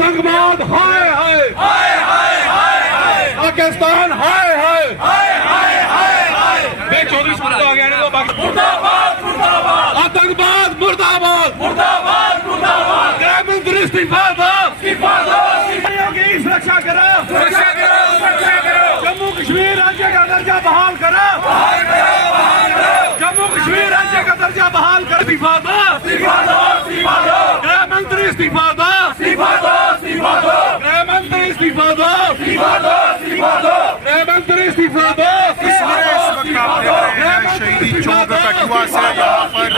आतंकवाद हाय हाय हाय हाय हाय हाय, पाकिस्तान हाय हाय हाय हाय हाय हाय। 24 मिनट आ गया मुर्दाबाद मुर्दाबाद, आतंकवाद मुर्दाबाद मुर्दाबाद मुर्दाबाद। गृह मंत्री इस्तीफा दो, इस्तीफा दो, की सुरक्षा करो, सुरक्षा करो, सुरक्षा करो। जम्मू कश्मीर राज्य का दर्जा बहाल करो, बहाल करो, बहाल करो। जम्मू कश्मीर राज्य का दर्जा बहाल कर, इस्तीफा दो, इस्तीफा दो, इस्तीफा दो। गृह मंत्री इस्तीफा दो, इस्तीफा दो, इस्तीफा दो। गृह मंत्री इस्तीफा दो, इस्तीफा दो, इस्तीफा दो। गृह मंत्री इस्तीफा दो, शहीदी चौक कठुआ से यहाँ पर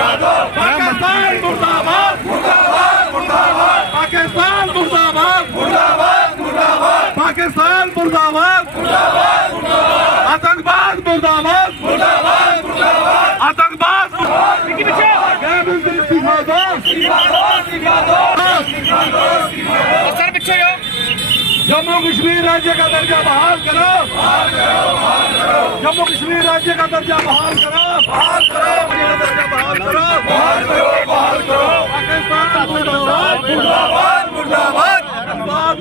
पाकिस्तान मुर्दाबाद मुर्दाबाद मुर्दाबाद, पाकिस्तान मुर्दाबाद मुर्दाबाद मुर्दाबाद, पाकिस्तान मुर्दाबाद मुर्दाबाद मुर्दाबाद, आतंकवाद मुर्दाबाद मुर्दाबाद मुर्दाबाद, आतंकवाद। गृह मंत्री इस्तीफा दो, इस्तीफा दो, इस्तीफा दो। सर पीछे जम्मू कश्मीर राज्य का दर्जा बहाल करो, बहाल करो, बहाल करो। जम्मू कश्मीर राज्य का दर्जा बहाल करो, बहाल करो। दर्जा बहाल करो, बहाल करो, बहाल करो। पाकिस्तान मुर्दाबाद मुर्दाबाद मुर्दाबाद मुर्दाबाद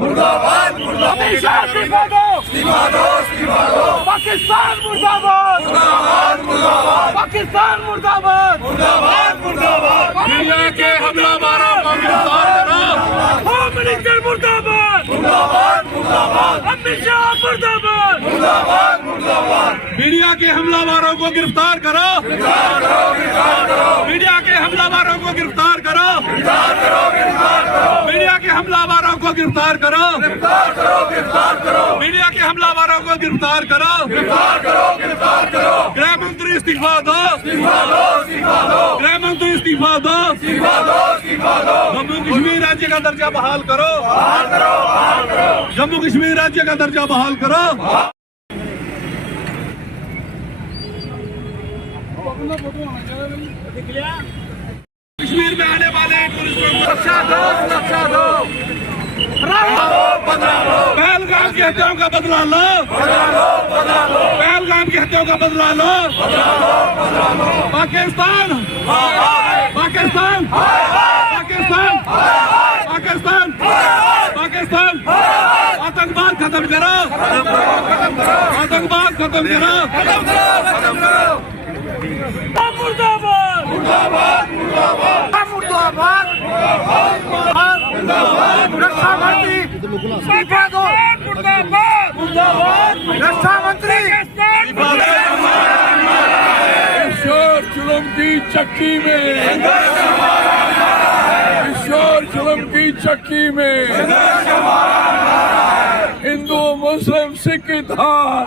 मुर्दाबाद मुर्दाबाद। इस्तीफा दो, इस्तीफा दो, इस्तीफा दो। पाकिस्तान मुर्दाबाद मुर्दाबाद मुर्दाबाद, पाकिस्तान मुर्दाबाद मुर्दाबाद मुर्दाबाद। मीडिया के हमलावरों को गिरफ्तार करो, होम मिनिस्टर मुर्दाबाद मुर्दाबाद मुर्दाबाद, अमित शाह मुर्दाबाद मुर्दाबाद मुर्दाबाद। मीडिया के हमलावरों को गिरफ्तार करो, गिरफ्तार करो, गिरफ्तार करो। मीडिया के हमलावरों को गिरफ्तार करो, गिरफ्तार करो, गिरफ्तार करो। मीडिया के हमलावरों को गिरफ्तार करो, गिरफ्तार करो, गिरफ्तार करो। मीडिया के हमलावरों को गिरफ्तार करो, गिरफ्तार करो, गिरफ्तार करो। गृह मंत्री इस्तीफा दो, इस्तीफा दो, इस्तीफा दो। गृह मंत्री इस्तीफा दो, इस्तीफा दो, इस्तीफा दो। जम्मू कश्मीर राज्य का दर्जा बहाल करो, बहाल करो, बहाल करो। जम्मू कश्मीर राज्य का दर्जा बहाल करो। कश्मीर में आने वाले टूरिस्टों को सुरक्षा दो, सुरक्षा दो। पहलगाम की हत्याओं का बदला लो, बदला लो, बदला लो। पहलगाम की हत्याओं का बदला लो, बदला लो, बदला लो। पाकिस्तान पाकिस्तान पाकिस्तान पाकिस्तान पाकिस्तान, आतंकवाद खत्म करो, आतंकवाद खत्म करो, खत्म करो। मुर्दाबाद मुर्दाबाद मुर्दाबाद मुर्दाबाद मुर्दाबाद। रक्षा मंत्री इस्तीफा दो, मुर्दाबाद मुर्दाबाद। रक्षा मंत्री ईश्वर जुल्म की चक्की में, ईश्वर जुल्म की चक्की में हिंदू मुस्लिम सिख इत्तेहाद,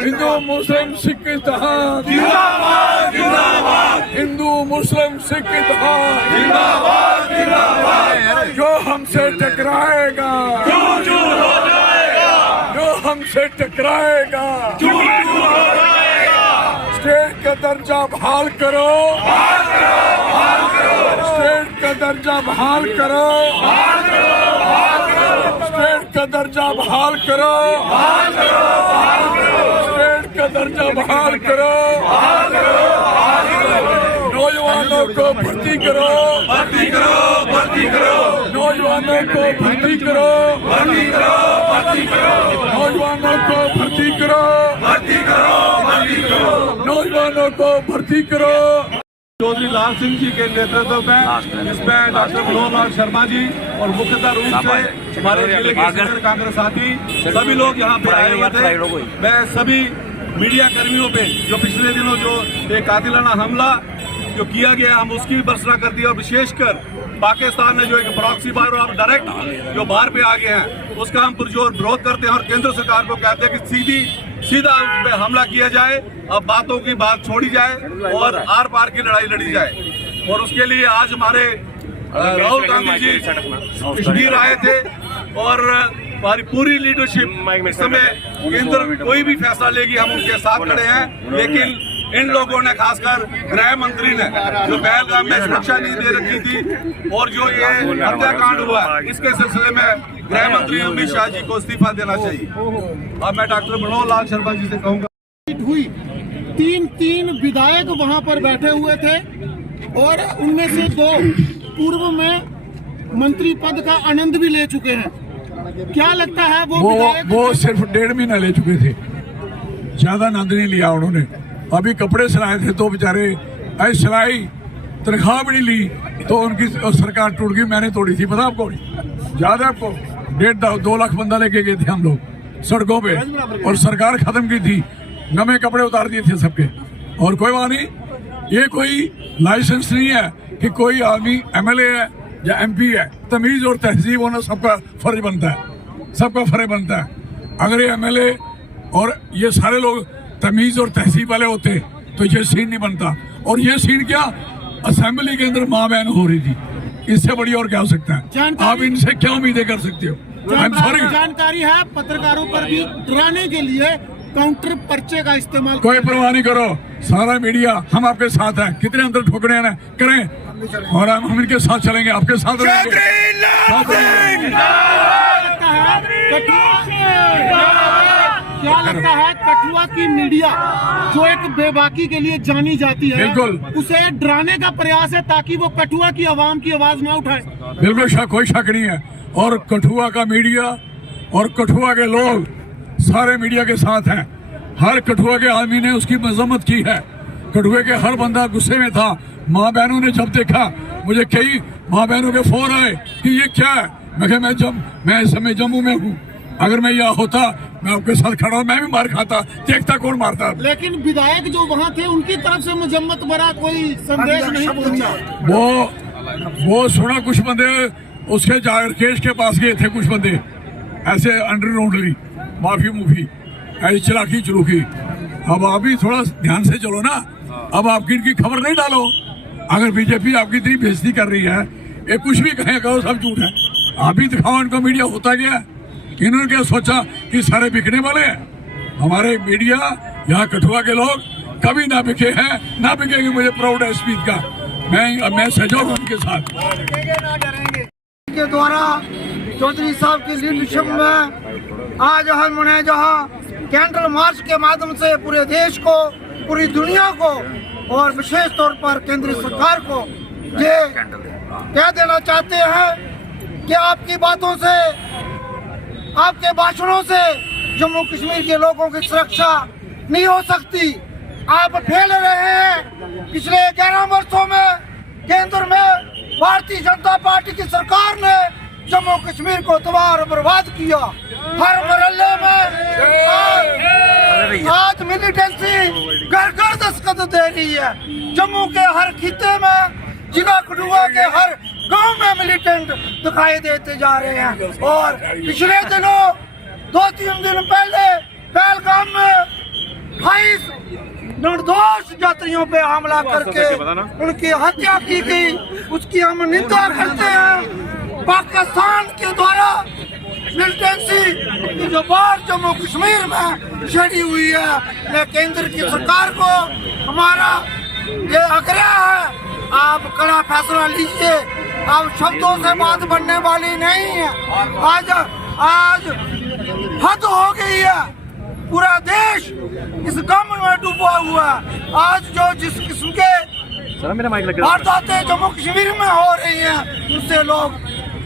हिंदू मुस्लिम सिख इत्तेहाद, हिंदू मुस्लिम सिख इत्तेहाद, जो हमसे टकराएगा जो हमसे टकराएगा स्टेट का दर्जा बहाल करो, स्टेट का दर्जा बहाल करो, स्टेट का दर्जा बहाल करो, स्टेट का दर्जा बहाल करो। नौजवानों को भर्ती करो, भर्ती करो, भर्ती करो। नौजवानों को भर्ती करो, भर्ती करो, भर्ती करो। नौजवानों को भर्ती करो, भर्ती करो, भर्ती करो। नौजवानों को भर्ती करो। चौधरी लाल सिंह जी के नेतृत्व में इसमें डॉक्टर मनोहर लाल शर्मा जी और मुख्यतः रूप से हमारे जिले के सीनियर कांग्रेस साथी सभी लोग यहाँ पे आए हुए थे। मैं सभी मीडिया कर्मियों पे जो पिछले दिनों जो एक कातिलाना हमला जो किया गया हम उसकी भर्त्सना करती है और विशेषकर पाकिस्तान ने जो एक प्रॉक्सी बार और डायरेक्ट जो बाहर पे आ गए हैं उसका हम पुरजोर विरोध करते हैं और केंद्र सरकार को कहते हैं कि सीधा उस पे हमला किया जाए, अब बातों की बात छोड़ी जाए और आर पार की लड़ाई लड़ी जाए। और उसके लिए आज हमारे राहुल गांधी जी कश्मीर आए थे और हमारी पूरी लीडरशिप इस समय केंद्र कोई भी फैसला लेगी हम उनके साथ खड़े हैं। लेकिन इन लोगों ने खासकर गृह मंत्री ने जो पहलगाम में सुरक्षा नहीं दे रखी थी और जो ये हत्याकांड हुआ इसके सिलसिले में गृह मंत्री अमित शाह जी को इस्तीफा देना चाहिए। अब मैं डॉक्टर मनोहर लाल शर्मा जी से कहूँगा। हुई तीन विधायक वहां पर बैठे हुए थे और उनमें से 2 पूर्व में मंत्री पद का आनंद भी ले चुके हैं। क्या लगता है वो सिर्फ 1.5 महीना ले चुके थे, ज्यादा आनंद नहीं लिया उन्होंने। अभी कपड़े सिलाए थे तो बेचारे ऐसी सिलाई तनख्वाह भी नहीं ली तो उनकी सरकार टूट गई। मैंने तोड़ी थी, पता आपको? याद है आपको? 1.5-2 लाख बंदा लेके गए थे हम लोग सड़कों पे और सरकार खत्म की थी, नए कपड़े उतार दिए थे सबके। और कोई बात नहीं, ये कोई लाइसेंस नहीं है कि कोई आदमी MLA है या MP है। तमीज और तहजीब होना सबका फर्ज बनता है, सबका फर्ज बनता है। अगर ये MLA और ये सारे लोग तमीज और तहजीब वाले होते तो ये सीन नहीं बनता। और ये सीन क्या, असेंबली के अंदर माँ बहन हो रही थी, इससे बड़ी और क्या हो सकता है? आप इनसे क्या उम्मीदें कर सकते हो? जानकारी है पत्रकारों पर भी डराने के लिए काउंटर पर्चे का इस्तेमाल। कोई परवाह नहीं करो, सारा मीडिया हम आपके साथ हैं। कितने अंदर ठोकने हैं करें और हम इनके साथ चलेंगे, आपके साथ रहेंगे। क्या लगता है कठुआ की मीडिया जो एक बेबाकी के लिए जानी जाती है, बिल्कुल उसे डराने का प्रयास है ताकि वो कठुआ की आवाम की आवाज ना उठाए? बिल्कुल कोई शक नहीं है। और कठुआ का मीडिया और कठुआ के लोग सारे मीडिया के साथ हैं। हर कठुआ के आदमी ने उसकी मजम्मत की है। कठुए के हर बंदा गुस्से में था। माँ बहनों ने जब देखा, मुझे कई माँ बहनों के फोन आए कि ये क्या है। मैं इस समय जम्मू में हूँ, अगर मैं यहाँ होता मैं आपके साथ खड़ा हूँ, मैं भी मार खाता, देखता कौन मारता। लेकिन विधायक जो वहाँ थे उनकी तरफ से मजम्मत भरा कोई संदेश नहीं पहुँचा। वो सुना, कुछ बंदे उसके राकेश के पास गए थे, कुछ बंदे ऐसे अंडरग्राउंडली माफी मुफी ऐसी चलाकी चलूकी। अब आप भी थोड़ा ध्यान से चलो ना, अब आपकी इनकी खबर नहीं डालो। अगर बीजेपी आपकी इतनी बेइज्जती कर रही है, ये कुछ भी कहें कहो सब झूठ है। आप भी दिखाओ इनको मीडिया होता क्या है। इन्होंने क्या सोचा कि सारे बिकने वाले हैं? हमारे मीडिया यहाँ कठुआ के लोग कभी ना बिके हैं, ना बिकेंगे। मुझे प्राउड है इस चीज का। मैं सहयोग हूँ उनके साथ। के द्वारा चौधरी साहब की लीडरशिप में आज हमने जहाँ कैंडल मार्च के माध्यम से पूरे देश को, पूरी दुनिया को और विशेष तौर पर केंद्र सरकार को ये कह देना चाहते हैं कि आपकी बातों से, आपके भाषणों से जम्मू कश्मीर के लोगों की सुरक्षा नहीं हो सकती। आप फैल रहे हैं। पिछले 11 वर्षों में केंद्र में भारतीय जनता पार्टी की सरकार ने जम्मू कश्मीर को तबाह और बर्बाद किया। हर मोहल्ले में आज मिलिटेंसी घर घर दस्तखत दे रही है। जम्मू के हर खिते में, जिला कठुआ के हर गांव में मिलिटेंट दिखाई देते जा रहे हैं। और पिछले दिनों 2-3 दिन पहले पहलगाम में 28 निर्दोष यात्रियों पे हमला करके उनकी हत्या की गई, उसकी हम निंदा करते हैं। पाकिस्तान के द्वारा मिलिटेंसी की जो बात जम्मू कश्मीर में छड़ी हुई है, मैं केंद्र की सरकार को हमारा ये आग्रह है, आप कड़ा फैसला लीजिए। अब शब्दों से बात बनने वाली नहीं है। आज हद हो गई है। पूरा देश इस गम में डूबा हुआ है। आज जो जिस किस्म के वारदातें जम्मू कश्मीर में हो रही हैं, उससे लोग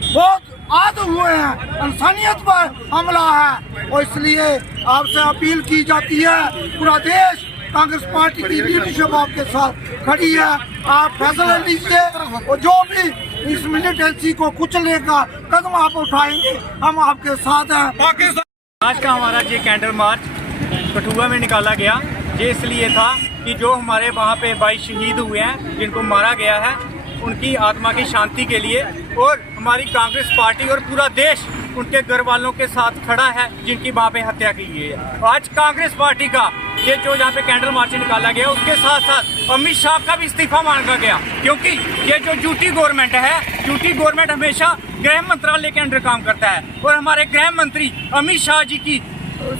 बहुत आद हुए हैं। इंसानियत पर हमला है और इसलिए आपसे अपील की जाती है, पूरा देश कांग्रेस पार्टी की लीडरशिप आपके साथ खड़ी है। आप फैसला लीजिए और जो भी इस मिलिटेंसी को कुचलने का कदम आप उठाएंगे, हम आपके साथ हैं। आज का हमारा ये कैंडल मार्च कठुआ में निकाला गया, ये इसलिए था कि जो हमारे वहाँ पे भाई शहीद हुए हैं, जिनको मारा गया है, उनकी आत्मा की शांति के लिए। और हमारी कांग्रेस पार्टी और पूरा देश उनके घर वालों के साथ खड़ा है जिनकी वहाँ पे हत्या की गई है। आज कांग्रेस पार्टी का ये जो यहाँ पे कैंडल मार्च निकाला गया, उसके साथ साथ अमित शाह का भी इस्तीफा मांगा गया, क्योंकि ये जो यूटी गवर्नमेंट है, यूटी गवर्नमेंट हमेशा गृह मंत्रालय के अंडर काम करता है। और हमारे गृह मंत्री अमित शाह जी की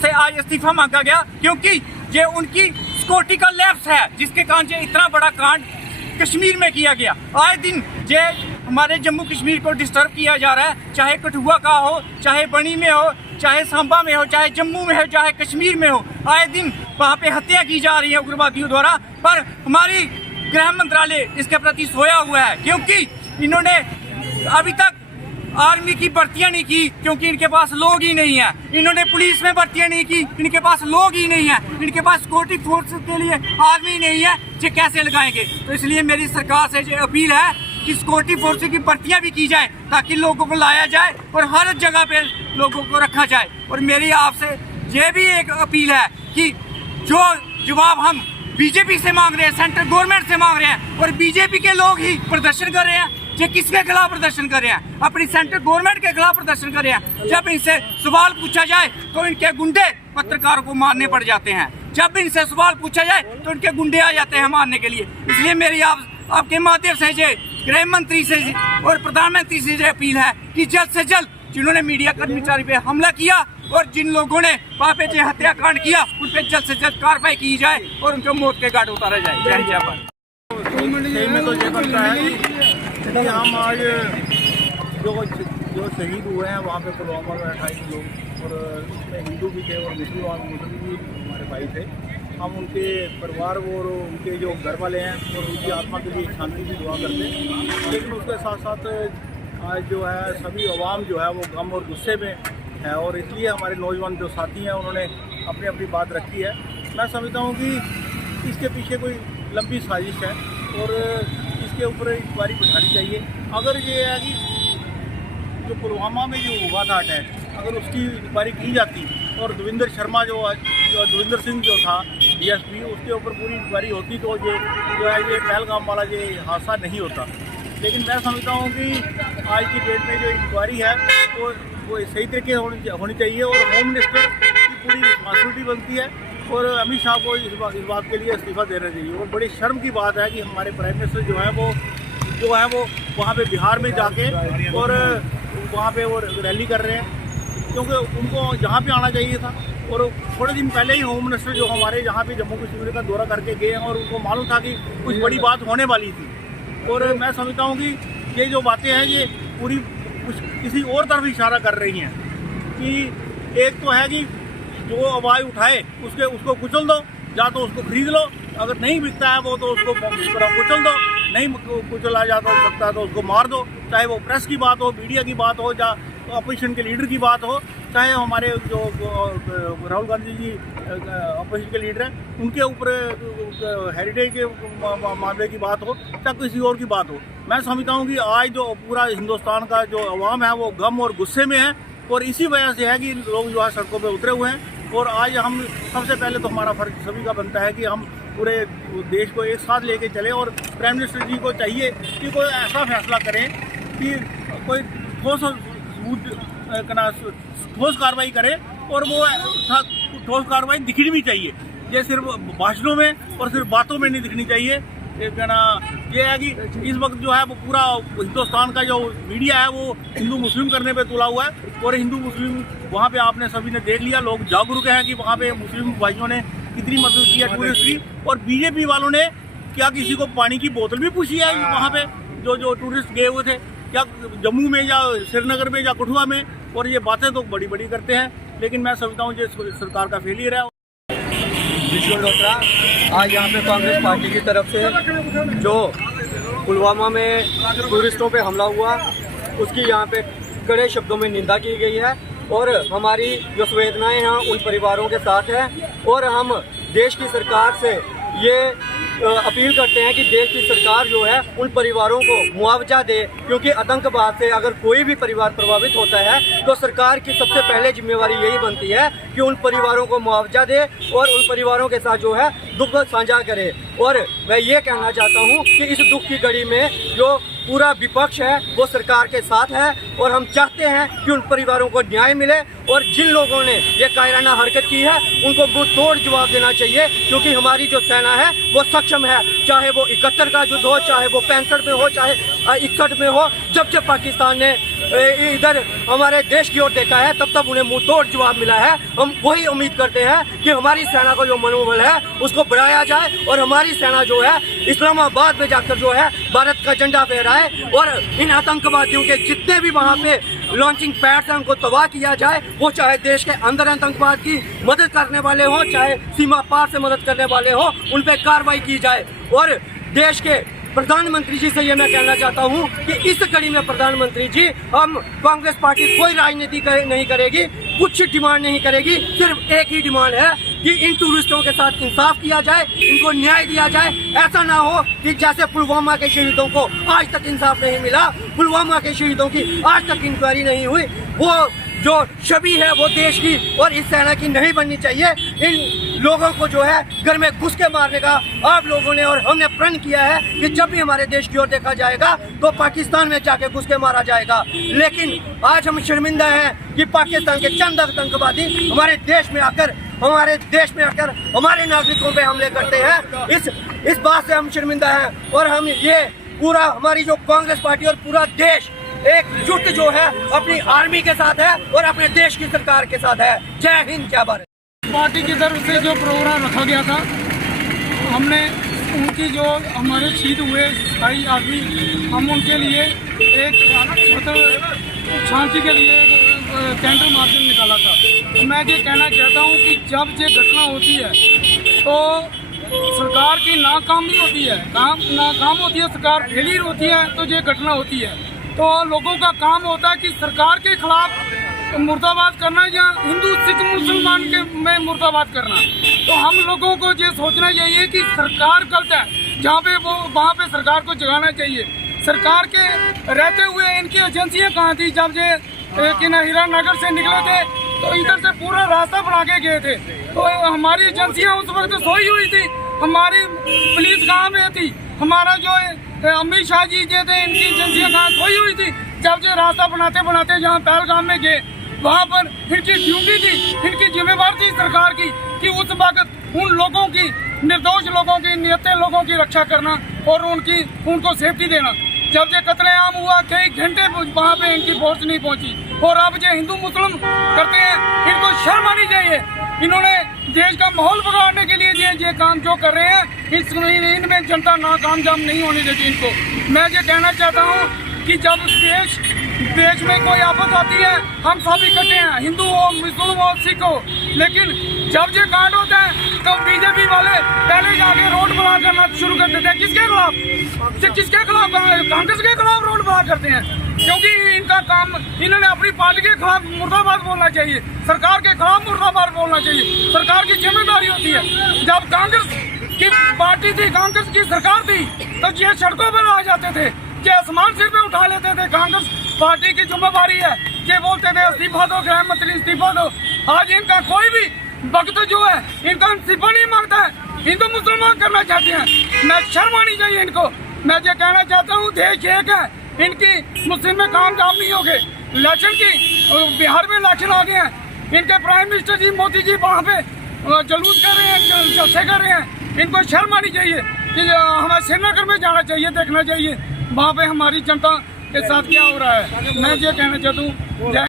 से आज इस्तीफा मांगा गया, क्योंकि ये उनकी सिक्योरिटी का लैप्स है, जिसके कारण ये इतना बड़ा कांड कश्मीर में किया गया। आए दिन ये हमारे जम्मू कश्मीर को डिस्टर्ब किया जा रहा है, चाहे कठुआ का हो, चाहे बनी में हो, चाहे सांबा में हो, चाहे जम्मू में हो, चाहे कश्मीर में हो। आए दिन वहाँ पे हत्या की जा रही है उग्रवादियों द्वारा, पर हमारी गृह मंत्रालय इसके प्रति सोया हुआ है, क्योंकि इन्होंने अभी तक आर्मी की भर्तियां नहीं की क्योंकि इनके पास लोग ही नहीं है। इन्होंने पुलिस में भर्तियां नहीं की, इनके पास लोग ही नहीं है। इनके पास सिक्योरिटी फोर्स के लिए आर्मी नहीं है, ये कैसे लगाएंगे? तो इसलिए मेरी सरकार से ये अपील है कि सिक्योरिटी फोर्स की भर्तियां भी की जाए ताकि लोगों को लाया जाए और हर जगह पे लोगों को रखा जाए। और मेरी आपसे ये भी एक अपील है कि जो जवाब हम बीजेपी से मांग रहे हैं, सेंट्रल गवर्नमेंट से मांग रहे हैं, और बीजेपी के लोग ही प्रदर्शन कर रहे हैं, ये किसके खिलाफ प्रदर्शन कर रहे हैं? अपनी सेंट्रल गवर्नमेंट के खिलाफ प्रदर्शन कर रहे हैं। जब इनसे सवाल पूछा जाए तो इनके गुंडे पत्रकारों को मारने पड़ जाते हैं। जब इनसे सवाल पूछा जाए तो इनके गुंडे आ जाते हैं मारने के लिए। इसलिए मेरी आपके माध्यम से ये गृह मंत्री से और प्रधानमंत्री से ये अपील है कि जल्द से जल्द जिन्होंने मीडिया कर्मचारी पे हमला किया और जिन लोगों ने वहाँ पे हत्याकांड किया उन पे जल्द से जल्द कार्रवाई की जाए और उनको मौत के घाट उतारा जाए। जय हिंद, जय भारत। में तो ये बनता है कि हम आज जो शहीद हुए हैं वहाँ पे पुलवामा में 28 लोग, और उसमें हिंदू भी थे और मुस्लिम भी हमारे भाई थे। हम उनके परिवार और उनके जो घर वाले हैं और उनकी आत्मा के लिए शांति की दुआ करते हैं। लेकिन उसके साथ साथ आज जो है सभी अवाम जो है वो गम और गुस्से में है, और इसलिए हमारे नौजवान जो साथी हैं उन्होंने अपनी अपनी बात रखी है। मैं समझता हूँ कि इसके पीछे कोई लंबी साजिश है और इसके ऊपर इंक्वायरी बिठानी चाहिए। अगर ये है कि जो पुलवामा में जो हुआ था अटैक, अगर उसकी इंक्वायरी की जाती और देवेंद्र शर्मा जो देवेंद्र सिंह जो था DSP, उसके ऊपर पूरी इंक्वायरी होती तो ये जो है ये पहलगाम वाला ये हादसा नहीं होता। लेकिन मैं समझता हूँ कि आज की डेट में जो इंक्वायरी है वो सही तरीके होनी चाहिए और होम मिनिस्टर की पूरी रिस्पॉन्सिबिलिटी बनती है और अमित शाह को इस बात के लिए इस्तीफा देना चाहिए। और बड़ी शर्म की बात है कि हमारे प्राइम मिनिस्टर जो है वो वहाँ पे बिहार में जाके और वहाँ पे वो रैली कर रहे हैं, क्योंकि उनको जहाँ पे आना चाहिए था। और थोड़े दिन पहले ही होम मिनिस्टर जो हमारे यहाँ पे जम्मू कश्मीर का दौरा करके गए हैं और उनको मालूम था कि कुछ बड़ी बात होने वाली थी। और मैं समझता हूँ कि ये जो बातें हैं ये पूरी कुछ किसी और तरफ इशारा कर रही हैं कि एक तो है कि जो आवाज़ उठाए उसको कुचल दो, या तो उसको खरीद लो, अगर नहीं बिकता है वो तो उसको कुचल दो, नहीं कुचला जा सकता तो उसको मार दो। चाहे वो प्रेस की बात हो, मीडिया की बात हो, या अपोजिशन के लीडर की बात हो, चाहे हमारे जो राहुल गांधी जी अपोजिशन के लीडर हैं उनके ऊपर हेरिटेज के मामले की बात हो, चाहे किसी और की बात हो। मैं समझता हूँ कि आज जो पूरा हिंदुस्तान का जो अवाम है वो गम और गुस्से में है, और इसी वजह से है कि लोग जो है सड़कों पे उतरे हुए हैं। और आज हम सबसे पहले तो हमारा फर्ज सभी का बनता है कि हम पूरे देश को एक साथ लेके चले, और प्राइम मिनिस्टर जी को चाहिए कि कोई ऐसा फैसला करें कि कोई ठोस कार्रवाई करे, और वो ठोस कार्रवाई दिखनी भी चाहिए। ये सिर्फ भाषणों में और सिर्फ बातों में नहीं दिखनी चाहिए। ये है कि इस वक्त जो है वो पूरा हिंदुस्तान का जो मीडिया है वो हिंदू मुस्लिम करने पे तुला हुआ है, और हिंदू मुस्लिम वहाँ पे आपने सभी ने देख लिया, लोग जागरूक हैं कि वहाँ पे मुस्लिम भाइयों ने कितनी मदद की है टूरिस्ट की। और बीजेपी वालों ने क्या किसी को पानी की बोतल भी पूछी है वहाँ पे जो टूरिस्ट गए हुए थे, क्या जम्मू में या श्रीनगर में या कठुआ में? और ये बातें तो बड़ी बड़ी करते हैं, लेकिन मैं समझता हूँ ये सरकार का फेलियर है। विश्व डोटरा आज यहाँ पे कांग्रेस पार्टी की तरफ से जो पुलवामा में टूरिस्टों पे हमला हुआ उसकी यहाँ पे कड़े शब्दों में निंदा की गई है, और हमारी जो संवेदनाएं हैं उन परिवारों के साथ है। और हम देश की सरकार से ये अपील करते हैं कि देश की सरकार जो है उन परिवारों को मुआवजा दे, क्योंकि आतंकवाद से अगर कोई भी परिवार प्रभावित होता है तो सरकार की सबसे पहले जिम्मेवारी यही बनती है कि उन परिवारों को मुआवजा दे और उन परिवारों के साथ जो है दुख साझा करे। और मैं ये कहना चाहता हूँ कि इस दुख की घड़ी में जो पूरा विपक्ष है वो सरकार के साथ है, और हम चाहते हैं कि उन परिवारों को न्याय मिले, और जिन लोगों ने ये कायराना हरकत की है उनको मुंह तोड़ जवाब देना चाहिए, क्योंकि हमारी जो सेना है वो सक्षम है। चाहे वो 71 का युद्ध हो, चाहे वो 65 में हो, चाहे 61 में हो, जब पाकिस्तान ने इधर हमारे देश की ओर देखा है तब उन्हें मुंह तोड़ जवाब मिला है। हम वही उम्मीद करते हैं कि हमारी सेना का जो मनोबल है उसको बढ़ाया जाए, और हमारी सेना जो है इस्लामाबाद में जाकर जो है भारत का झंडा फहराए, और इन आतंकवादियों के जितने भी वहाँ पे लॉन्चिंग पैड्स हैं उनको तबाह किया जाए। वो चाहे देश के अंदर आतंकवाद की मदद करने वाले हों, चाहे सीमा पार से मदद करने वाले हों, उन पर कार्रवाई की जाए। और देश के प्रधानमंत्री जी से ये मैं कहना चाहता हूँ कि इस कड़ी में प्रधानमंत्री जी, हम कांग्रेस पार्टी कोई राजनीति नहीं करेगी, कुछ डिमांड नहीं करेगी, सिर्फ एक ही डिमांड है कि इन टूरिस्टों के साथ इंसाफ किया जाए, इनको न्याय दिया जाए। ऐसा ना हो कि जैसे पुलवामा के शहीदों को आज तक इंसाफ नहीं मिला, पुलवामा के शहीदों की आज तक इंक्वायरी नहीं हुई, वो जो छवि है वो देश की और इस सेना की नहीं बननी चाहिए। इन लोगों को जो है घर में घुस के मारने का आप लोगों ने और हमने प्रण किया है कि जब भी हमारे देश की ओर देखा जाएगा तो पाकिस्तान में जाके घुस के मारा जाएगा। लेकिन आज हम शर्मिंदा हैं कि पाकिस्तान के चंद आतंकवादी हमारे देश में आकर हमारे नागरिकों पे हमले करते हैं। इस बात से हम शर्मिंदा हैं और हम ये पूरा हमारी जो कांग्रेस पार्टी और पूरा देश एकजुट जो है अपनी आर्मी के साथ है और अपने देश की सरकार के साथ है। जय हिंद, जय भारत। पार्टी की तरफ से जो प्रोग्राम रखा गया था, हमने उनकी जो हमारे शहीद हुए भाई आदमी, हम उनके लिए एक मतलब शांति के लिए कैंडल मार्च निकाला था। मैं ये कहना चाहता हूँ कि जब ये घटना होती है तो सरकार की नाकामी होती है, नाकाम होती है, सरकार फेलियर होती है तो ये घटना होती है। तो लोगों का काम होता है कि सरकार के खिलाफ मुर्दाबाद करना या हिंदू सिख मुसलमान के में मुर्दाबाद करना। तो हम लोगों को ये सोचना चाहिए कि सरकार गलत है, जहाँ पे वो वहाँ पे सरकार को जगाना चाहिए। सरकार के रहते हुए इनकी एजेंसियाँ कहाँ थी? जब ये हीरानगर से निकले थे तो इधर से पूरा रास्ता बना के गए थे, तो हमारी एजेंसियाँ उस वक्त सोई हुई थी, हमारी पुलिस कहाँ में थी, हमारा जो अमित शाह जी जो थे इनकी एजेंसियाँ कहाँ सोई हुई थी। जब ये रास्ता बनाते बनाते जहाँ पहलगाम में गए वहाँ पर इनकी ड्यूटी थी, इनकी जिम्मेवारी थी सरकार की कि उस वक्त उन लोगों की, निर्दोष लोगों की, निहत्थे लोगों की रक्षा करना और उनको सेफ्टी देना। जब ये कत्लेआम हुआ कई घंटे वहाँ पे इनकी फोर्स नहीं पहुँची और अब जो हिंदू मुस्लिम करते हैं इनको शर्म आनी चाहिए। इन्होंने देश का माहौल बिगाड़ने के लिए ये काम जो कर रहे हैं, इनमें जनता नाकामयाब नहीं होने देती इनको। मैं ये कहना चाहता हूँ कि जब देश में कोई आफत आती है हम सब इकट्ठे हैं, हिंदू हो, मुस्लिम हो, सिख हो, लेकिन जब ये कांड होता है तो बीजेपी वाले पहले जाके रोड ब्लॉक करना शुरू कर देते हैं। किसके खिलाफ? कांग्रेस के खिलाफ रोड ब्लॉक करते हैं, क्योंकि इनका काम, इन्होंने अपनी पार्टी के खिलाफ मुर्दाबाद बोलना चाहिए, सरकार के खिलाफ मुर्दाबाद बोलना चाहिए। सरकार की जिम्मेदारी होती है। जब कांग्रेस की पार्टी थी, कांग्रेस की सरकार थी, तो ये सड़कों पर आ जाते थे, ये आसमान सिर पे उठा लेते थे। कांग्रेस पार्टी की जिम्मेदारी है, ये बोलते थे इस्तीफा दो, गृह मंत्री इस्तीफा दो। आज इनका कोई भी वक्त जो है इनका इस्तीफा नहीं मांगता है, हिंदू मुसलमान करना चाहते हैं। मैं शर्म आनी चाहिए इनको। मैं ये कहना चाहता हूँ देश एक है, इनकी मुस्लिम में कामयाब नहीं हो गए। इलेक्शन की बिहार में इलेक्शन आ गए हैं, इनके प्राइम मिनिस्टर जी मोदी जी वहाँ पे जलूस कर रहे हैं, जलसे कर रहे हैं। इनको शर्म आनी चाहिए कि हमें श्रीनगर में जाना चाहिए, देखना चाहिए वहाँ पे हमारी जनता के साथ क्या हो रहा है। मैं ये कहना चाहता हूँ।